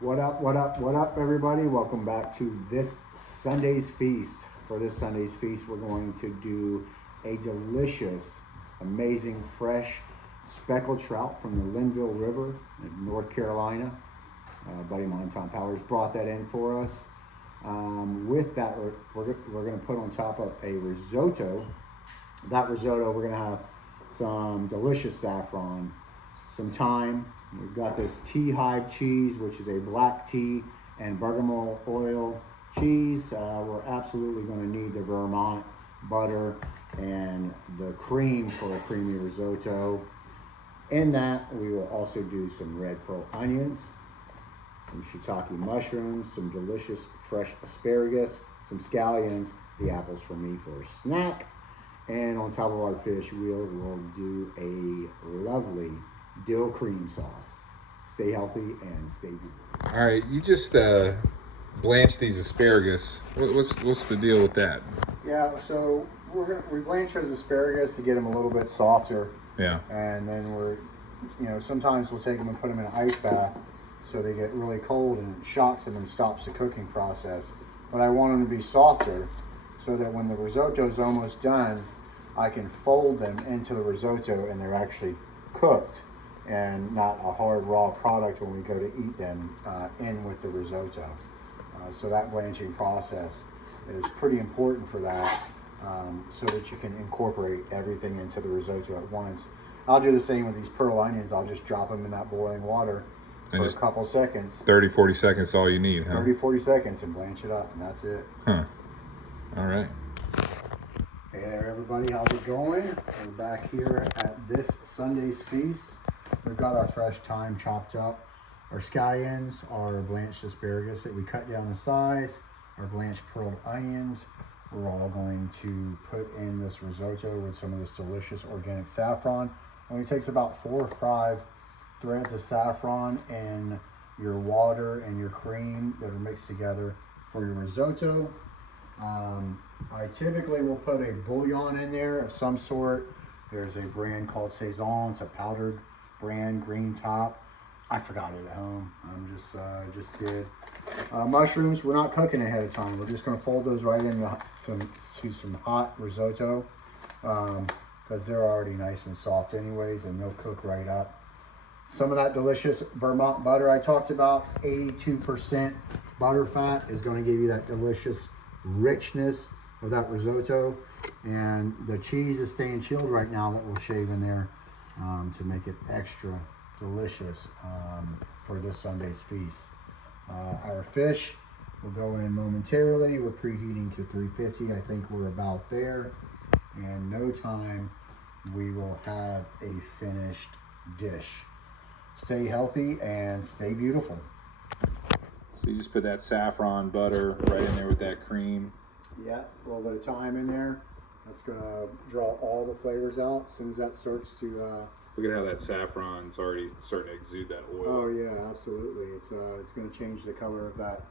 What up, what up, what up, everybody? Welcome back to this Sunday's Feast. For this Sunday's Feast, we're going to do a delicious, amazing, fresh speckled trout from the Linville River in North Carolina. Buddy of mine, Tom Powers, brought that in for us. With that, we're going to put on top of a risotto. That risotto, we're going to have some delicious saffron, some thyme. We've got this tea hive cheese, which is a black tea and bergamot oil cheese. We're absolutely going to need the Vermont butter and the cream for a creamy risotto. In that, we will also do some red pearl onions, some shiitake mushrooms, some delicious fresh asparagus, some scallions, the apples for me for a snack. And on top of our fish, we'll do a lovely dill cream sauce. Stay healthy and stay beautiful. All right, you just blanch these asparagus. What's the deal with that? Yeah, so we blanch those asparagus to get them a little bit softer. Yeah. And then sometimes we'll take them and put them in an ice bath so they get really cold and it shocks them and stops the cooking process. But I want them to be softer so that when the risotto is almost done, I can fold them into the risotto and they're actually cooked and not a hard raw product when we go to eat them in with the risotto. So that blanching process is pretty important for that, so that you can incorporate everything into the risotto at once. I'll do the same with these pearl onions. I'll just drop them in that boiling water for a couple seconds. 30-40 seconds is all you need, huh? 30-40 seconds and blanch it up, and that's it. Huh. All right. Hey there, everybody. How's it going? We're back here at this Sunday's Feast. We've got our fresh thyme chopped up, our scallions, our blanched asparagus that we cut down to size, our blanched pearl onions. We're all going to put in this risotto with some of this delicious organic saffron. Only takes about 4 or 5 threads of saffron in your water and your cream that are mixed together for your risotto. I typically will put a bouillon in there of some sort. There's a brand called Saison. It's a powdered brand, green top. I forgot it at home. Just did. Mushrooms, we're not cooking ahead of time. We're just going to fold those right into some hot risotto because they're already nice and soft anyways, and they'll cook right up. Some of that delicious Vermont butter I talked about, 82% butter fat, is going to give you that delicious richness of that risotto. And the cheese is staying chilled right now that we'll shave in there to make it extra delicious for this Sunday's feast. Our fish will go in momentarily. We're preheating to 350. I think we're about there. And no time we will have a finished dish. Stay healthy and stay beautiful. So you just put that saffron butter right in there with that cream. Yeah, a little bit of thyme in there. That's gonna draw all the flavors out as soon as that starts to Look at how that saffron's already starting to exude that oil. Oh yeah, absolutely. It's going to change the color of that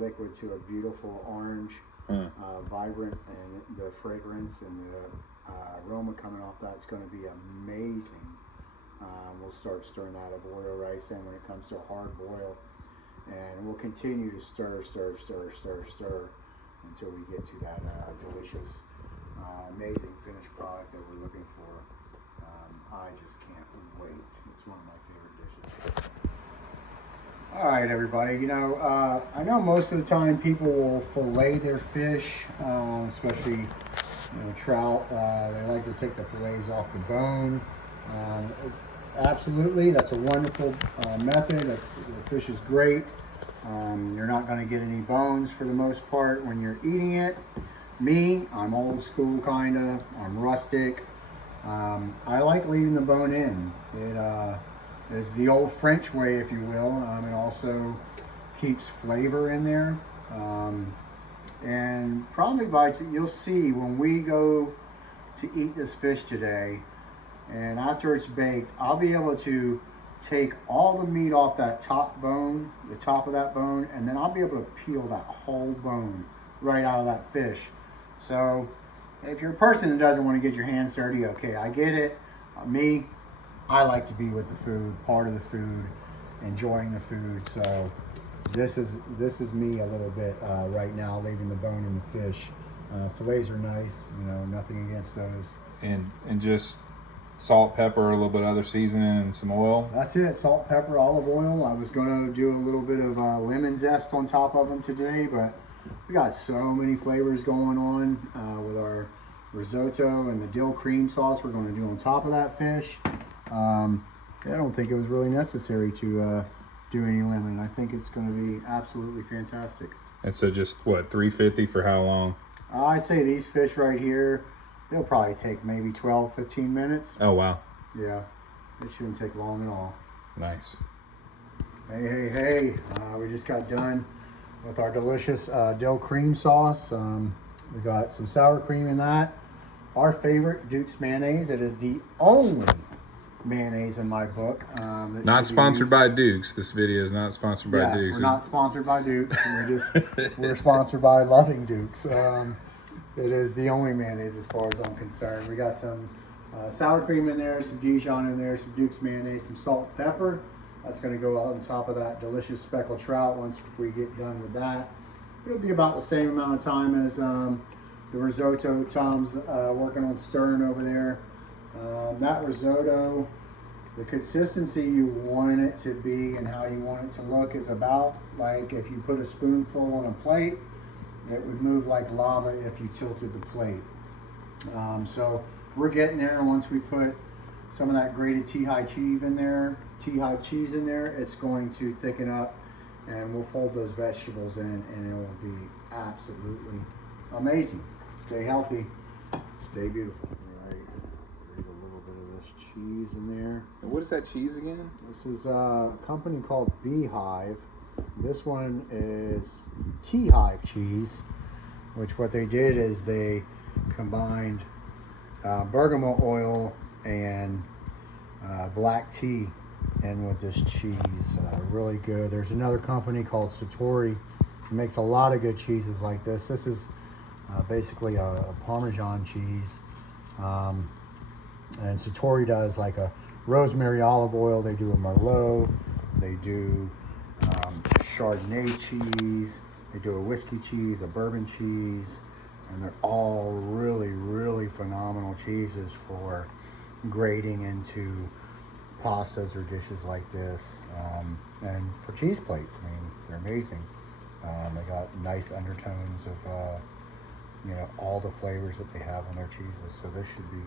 liquid to a beautiful orange, vibrant, and the fragrance and the aroma coming off that's going to be amazing. We'll start stirring that boil rice in when it comes to a hard boil, and we'll continue to stir until we get to that delicious, amazing finished product that we're looking for. I just can't wait. It's one of my favorite dishes. All right, everybody. I know most of the time people will fillet their fish, especially trout. They like to take the fillets off the bone. Absolutely, that's a wonderful method. The fish is great. You're not going to get any bones for the most part when you're eating it. Me, I'm old school kind of. I'm rustic. I like leaving the bone in. It is the old French way, if you will. It also keeps flavor in there. And probably you'll see when we go to eat this fish today, and after it's baked, I'll be able to take all the meat off that top bone, the top of that bone, and then I'll be able to peel that whole bone right out of that fish. So if you're a person that doesn't want to get your hands dirty, okay, I get it. I like to be with the food, part of the food, enjoying the food. So This is me a little bit right now, leaving the bone in the fish. Fillets are nice, you know, nothing against those. And just salt, pepper, a little bit of other seasoning, and some oil. That's it. Salt, pepper, olive oil. I was going to do a little bit of lemon zest on top of them today, but we got so many flavors going on with our risotto and the dill cream sauce we're going to do on top of that fish. I don't think it was really necessary to do any lemon. I think it's going to be absolutely fantastic. And so just, what, $3.50 for how long? I'd say these fish right here, they'll probably take maybe 12, 15 minutes. Oh, wow. Yeah, it shouldn't take long at all. Nice. Hey. We just got done with our delicious dill cream sauce. We got some sour cream in that. Our favorite, Duke's mayonnaise. It is the only mayonnaise in my book. Not sponsored by Duke's. This video is not sponsored by Duke's. We're not sponsored by Duke's. We're sponsored by Loving Duke's. It is the only mayonnaise as far as I'm concerned. We got some sour cream in there, some Dijon in there, some Duke's mayonnaise, some salt, pepper. That's going to go on top of that delicious speckled trout once we get done with that. It'll be about the same amount of time as the risotto Tom's working on stirring over there. That risotto, the consistency you want it to be and how you want it to look is about like if you put a spoonful on a plate, it would move like lava if you tilted the plate. So we're getting there. Once we put some of that grated T-high cheese in there, it's going to thicken up, and we'll fold those vegetables in, and it will be absolutely amazing. Stay healthy, stay beautiful. All right, grate a little bit of this cheese in there. What is that cheese again? This is a company called Beehive. This one is T-Hive cheese, which what they did is they combined bergamot oil and black tea in with this cheese. Really good. There's another company called Satori. It makes a lot of good cheeses like this. This is basically a Parmesan cheese. And Satori does like a rosemary olive oil. They do a Merlot. They do Chardonnay cheese. They do a whiskey cheese, a bourbon cheese. And they're all really, really phenomenal cheeses for grating into pastas or dishes like this, and for cheese plates. I mean, they're amazing. They got nice undertones of you know, all the flavors that they have on their cheeses, so this should be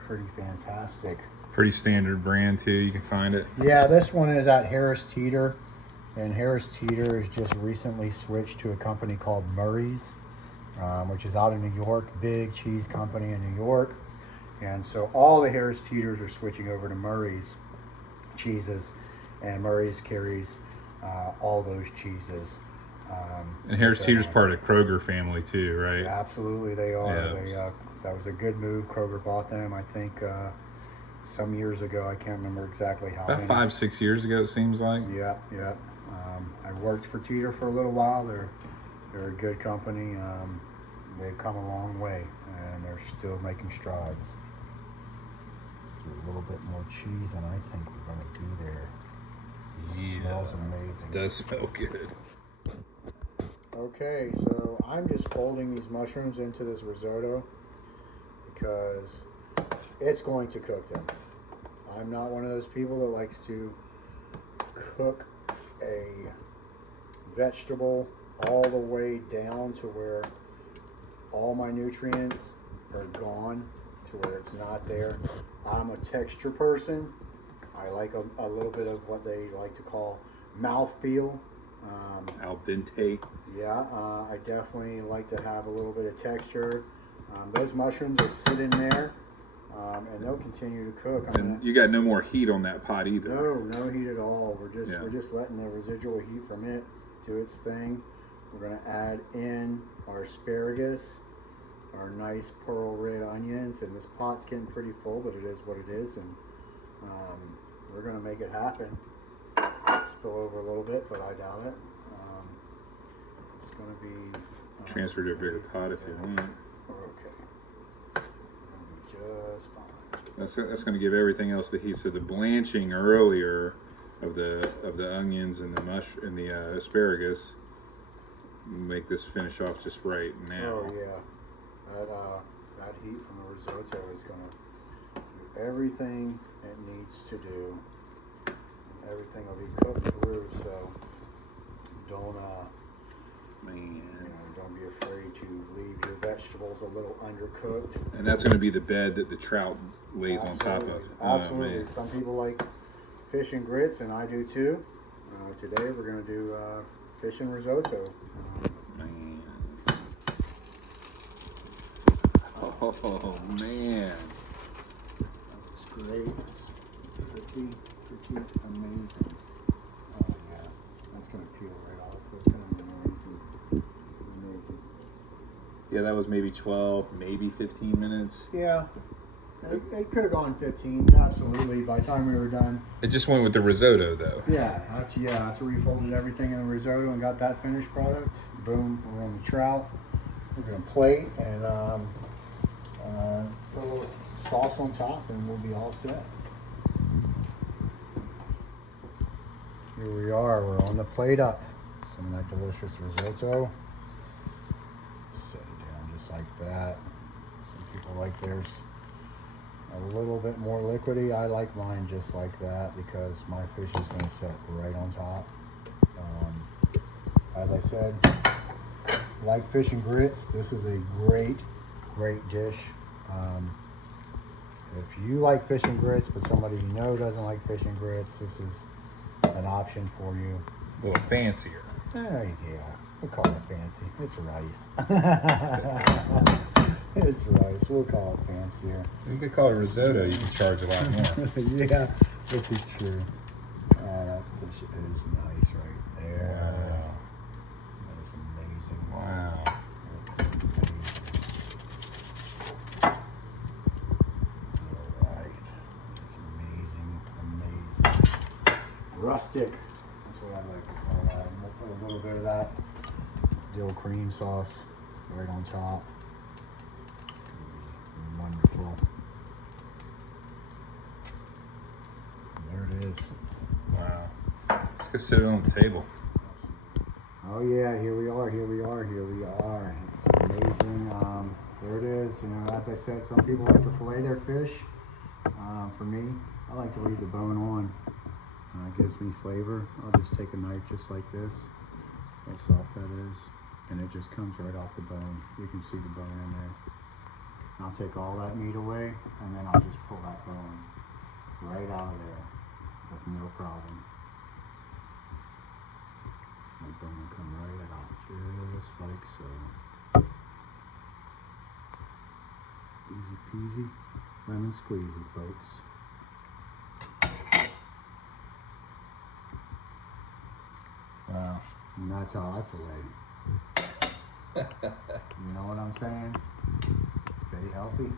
pretty fantastic. Pretty standard brand too, you can find it. Yeah, this one is at Harris Teeter, and Harris Teeter has just recently switched to a company called Murray's, which is out in New York, big cheese company in New York. And so all the Harris Teeters are switching over to Murray's cheeses, and Murray's carries all those cheeses. And Harris Teeter's part of Kroger family too, right? Absolutely, they are. Yeah. That was a good move. Kroger bought them, I think, some years ago. I can't remember exactly how. About 5-6 years ago, it seems like. Yeah. I worked for Teeter for a little while. They're a good company. They've come a long way, and they're still making strides. A little bit more cheese, and I think we're going to be there. It smells amazing. It does smell good. Okay, so I'm just folding these mushrooms into this risotto because it's going to cook them. I'm not one of those people that likes to cook a vegetable all the way down to where all my nutrients are gone, to where it's not there. I'm a texture person. I like a little bit of what they like to call mouthfeel. Al dente. Yeah, I definitely like to have a little bit of texture. Those mushrooms will sit in there, and they'll continue to cook. And you got no more heat on that pot either. No heat at all. We're just letting the residual heat from it do its thing. We're gonna add in our asparagus, our nice pearl red onions, and this pot's getting pretty full, but it is what it is, and we're gonna make it happen. Spill over a little bit, but I doubt it. It's gonna be Transfer to a bigger pot if you want. Okay. It's gonna be just fine. That's going to give everything else the heat. So the blanching earlier of the onions and the asparagus. Make this finish off just right now. Oh yeah, that heat from the risotto is gonna do everything it needs to do. Everything will be cooked through, so don't don't be afraid to leave your vegetables a little undercooked. And that's going to be the bed that the trout lays on top of. Absolutely. Some people like fish and grits, and I do too. Today we're going to do fish and risotto. Man. Oh man. That looks great. Pretty amazing. Oh yeah, that's going to peel right off. That's going to be amazing. Amazing. Yeah, that was maybe 12, maybe 15 minutes. Yeah. It could have gone 15, absolutely, by the time we were done. It just went with the risotto, though. Yeah, after we folded everything in the risotto and got that finished product, boom, we're on the trout. We're going to plate and put a little sauce on top, and we'll be all set. Here we are, we're on the plate up. Some of that delicious risotto. Set it down just like that. Some people like theirs a little bit more liquidy. I like mine just like that because my fish is going to set right on top. As I said, like fish and grits, this is a great dish. If you like fish and grits, but somebody you know doesn't like fish and grits, this is an option for you. A little fancier. Yeah, we'll call it fancy. It's rice. It's rice. We'll call it fancier. You could call it risotto. You can charge a lot more. Yeah, this is true. That fish is nice right there. Wow. That is amazing. Wow. That is amazing. All right. It's amazing. Rustic. That's what I like to call that. And we'll put a little bit of that dill cream sauce right on top. Wonderful. There it is. Wow. Let's go sit on the table. Oh yeah, here we are. It's amazing. There it is. You know, as I said, some people like to fillet their fish. For me, I like to leave the bone on. It gives me flavor. I'll just take a knife just like this. How soft that is. And it just comes right off the bone. You can see the bone in there. I'll take all that meat away, and then I'll just pull that bone right out of there with no problem. The bone will come right out, just like so. Easy peasy, lemon squeezy, folks. Wow. And that's how I fillet. You know what I'm saying? Stay healthy.